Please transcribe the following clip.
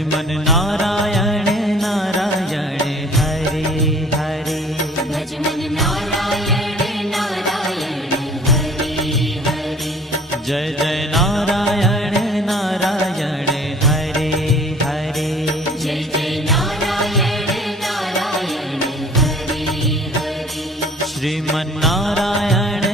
Bhajman Narayan Narayan Hare Hare. Bhajman Narayan Narayan Hare Hare. Jai Jai Narayan Narayan Hare Hare. Jai Jai Narayan Narayan Hare Hare. Shriman Narayan